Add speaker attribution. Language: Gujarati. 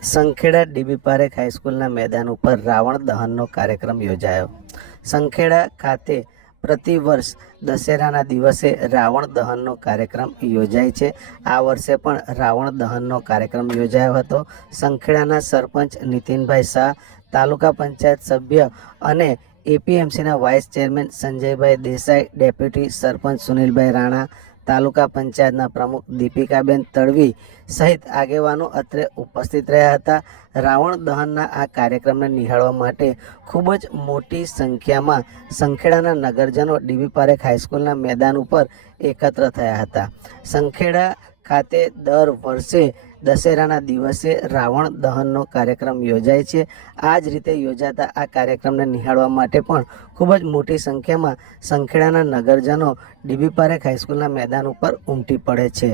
Speaker 1: સંખેડા ડીબી પારેખ હાઈસ્કૂલના મેદાન ઉપર રાવણ દહનનો કાર્યક્રમ યોજાયો. સંખેડા ખાતે પ્રતિવર્ષ દશેરાના દિવસે રાવણ દહનનો કાર્યક્રમ યોજાય છે. આ વર્ષે પણ રાવણ દહનનો કાર્યક્રમ યોજાયો હતો. સંખેડાના સરપંચ નીતિનભાઈ શાહ, તાલુકા પંચાયત સભ્ય અને એપીએમસીના vice chairman Sanjaybhai Desai deputy sarpanch Sunilbhai Rana taluka પંચાયતના પ્રમુખ દીપિકાબેન તડવી સહિત આગેવાનો અત્રે ઉપસ્થિત રહ્યા હતા. રાવણ દહનના આ કાર્યક્રમને નિહાળવા માટે ખૂબ જ મોટી સંખ્યામાં સંખેડાના નગરજનો ડીબી પારેખ હાઈસ્કૂલના મેદાન ઉપર એકત્ર થયા હતા. સંખેડા ખાતે દર વર્ષે દશેરાના દિવસે રાવણ દહનનો કાર્યક્રમ યોજાય છે. આ જ રીતે યોજાતા આ કાર્યક્રમને નિહાળવા માટે પણ ખૂબ જ મોટી સંખ્યામાં સંખેડાના નગરજનો ડીબી પારેખ હાઈસ્કૂલના મેદાન ઉપર ઉમટી પડે છે.